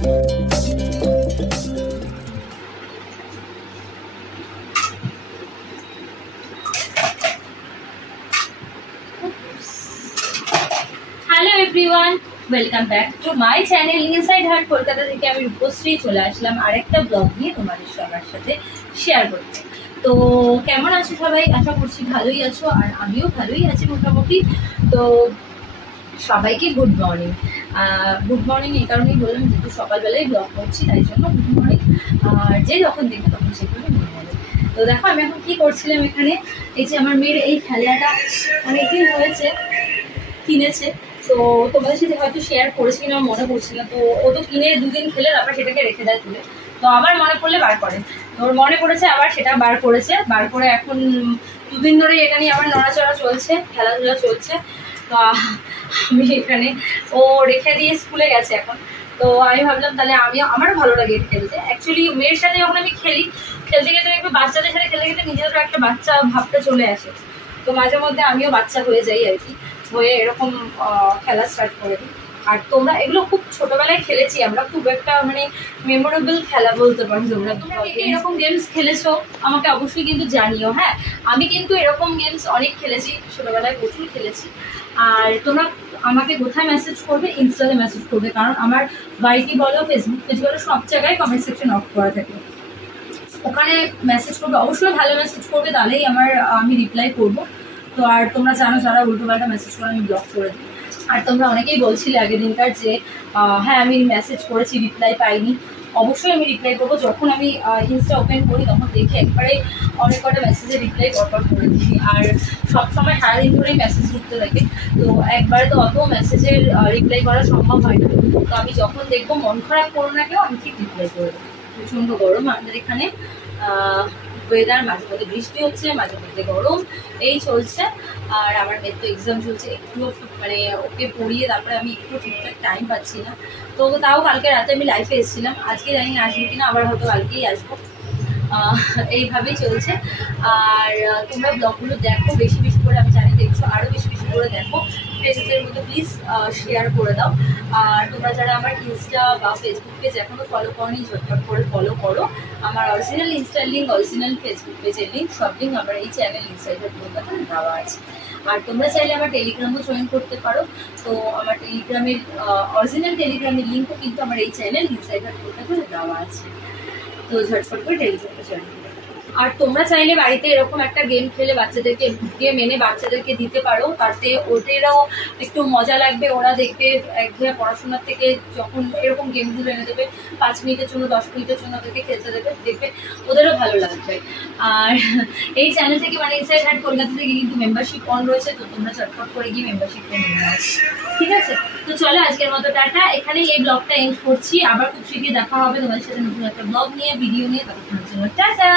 Hello everyone, welcome back to my channel inside heart Kolkata থেকে। আমি রূপশ্রী চলে আসলাম আরেকটা ব্লগ নিয়ে তোমাদের সবার সাথে শেয়ার করতে। তো কেমন আছো সবাই? আশা করছি ভালোই আছো, আর আমিও ভালোই আছি মোটামুটি। তো সবাইকে গুড মর্নিং। গুড মর্নিং এই কারণেই বললাম, যেহেতু সকালবেলায় ব্লগ করছি তাই জন্য গুড মর্নিং। আর যে যখন দেখবে তখন সেগুলো গুড মর্নিং। তো দেখো আমি এখন কি করছিলাম এখানে। এই যে আমার মেয়ের এই খেলাটা অনেকদিন হয়েছে কিনেছে, তো তোমাদের সাথে হয়তো শেয়ার করেছি কিনা মনে পড়ছিল। তো ও তো কিনে দুদিন খেলে তারপর সেটাকে রেখে দেয় তুলে, তো আবার মনে পড়লে বার করে। তো ওর মনে পড়েছে, আবার সেটা বার করেছে, বার করে এখন দুদিন ধরে এটা নিয়ে আবার নড়াচড়া চলছে, খেলাধুলা চলছে। তো আমি এখানে, ও রেখে দিয়ে স্কুলে গেছে এখন। তো আমি ভাবলাম তাহলে আমারও ভালো লাগে এটা খেলতে। অ্যাকচুয়ালি মেয়ের সাথে যখন আমি খেলতে গেলে একটু বাচ্চাদের সাথে খেলতে গেলে নিজেদেরও একটা বাচ্চা ভাবটা চলে আসে। তো মাঝে মধ্যে আমিও বাচ্চা হয়ে যাই আর কি, হয়ে এরকম খেলা স্টার্ট করে দিই। আর তোমরা এগুলো খুব ছোটবেলায় খেলেছি আমরা, খুব একটা মানে মেমোরেবল খেলা বলতে পারি। তোমরা এরকম গেমস খেলেছো আমাকে অবশ্যই কিন্তু জানিও। হ্যাঁ, আমি কিন্তু এরকম গেমস অনেক খেলেছি ছোটবেলায়, প্রচুর খেলেছি। আর তোমরা আমাকে কোথায় মেসেজ করবে? ইনস্টাতে মেসেজ করবে, কারণ আমার বাইটি বলো, ফেসবুক পেজ বলো, সব জায়গায় কমেন্ট সেকশন অফ করা থাকে। ওখানে মেসেজ করবে, অবশ্যই ভালো মেসেজ করবে, তাহলেই আমি রিপ্লাই করবো। তো আর তোমরা জানো যারা উল্টো পাল্টা মেসেজ করে আমি ব্লক করে দিই। আর তোমরা অনেকেই বলছিলে আগের দিনকার যে হ্যাঁ আমি মেসেজ করেছি, রিপ্লাই পাইনি। অবশ্যই আমি রিপ্লাই করবো। যখন আমি ইনস্টা ওপেন করি তখন দেখি একবারে অনেক কটা মেসেজে রিপ্লাই পরপর করে দিই। আর সবসময় সারাদিন ধরেই মেসেজ ঢুকতে থাকে, তো একবারে তো অত মেসেজের রিপ্লাই করা সম্ভব হয় না। তো আমি যখন দেখবো মন খারাপ করো না কেন, আমি ঠিক রিপ্লাই করে দেবো। প্রচণ্ড গরম আমাদের এখানে, ওয়েদার মাঝে মধ্যে বৃষ্টি হচ্ছে, মাঝে মধ্যে গরম, এই চলছে। আর আমার মেয়ের তো এক্সাম চলছে, একটুও মানে ওকে পড়িয়ে তারপরে আমি একটু ঠিকঠাক টাইম পাচ্ছি না। তো তাও কালকে রাতে আমি লাইফে এসেছিলাম, আজকে জানি না আসবো কিনা, আবার হয়তো কালকেই আসবো। এইভাবেই চলছে। আর তোমরা ব্লগগুলো দেখো বেশি বেশি করে, আমি জানি দেখছো, আরও বেশি বেশি করে দেখো। ফ্রেন্ডসদের মধ্যে প্লিজ শেয়ার করে দাও। আর তোমরা যারা আমার ইনস্টা বা ফেসবুক পেজ এখনও ফলো করোনি, ঝটপট করে ফলো করো। আমার অরিজিনাল ইনস্টার লিঙ্ক, অরিজিনাল ফেসবুক পেজের লিঙ্ক, সব লিঙ্ক আমার এই চ্যানেল ইনসাইড হার্ট কলকাতা দেওয়া আছে। আর তোমরা চাইলে আমার টেলিগ্রামও জয়েন করতে পারো। তো আমার টেলিগ্রামের অরিজিনাল টেলিগ্রামের লিঙ্কও কিন্তু আমার এই চ্যানেল ইনসাইড হার্ট কলকাতা দেওয়া আছে। তো ঝটপট করে টেলিগ্রামে জয়েন করো। আর তোমরা চাইলে বাড়িতে এরকম একটা গেম খেলে বাচ্চাদেরকে গেম এনে বাচ্চাদেরকে দিতে পারো, তাতে ওদেরও একটু মজা লাগবে। ওরা দেখবে একঘেয়ে পড়াশোনার থেকে যখন এরকম গেমগুলো এনে দেবে 5 মিনিটের জন্য, 10 মিনিটের জন্য ওদেরকে খেলতে দেবে, দেখবে ওদেরও ভালো লাগবে। আর এই চ্যানেল থেকে মানে ইনসাইড হার্ট কলকাতা থেকে কিন্তু মেম্বারশিপ অন রয়েছে, তো তোমরা চটপট করে গিয়ে মেম্বারশিপটা নিয়ে নাও, ঠিক আছে? তো চলো আজকের মতো টাটা, এখানেই এই ব্লগটা এন্ড করছি। আবার খুব শীঘ্রই দেখা হবে তোমাদের সাথে নতুন একটা ব্লগ নিয়ে, ভিডিও নিয়ে। ততক্ষণের জন্য টাটা।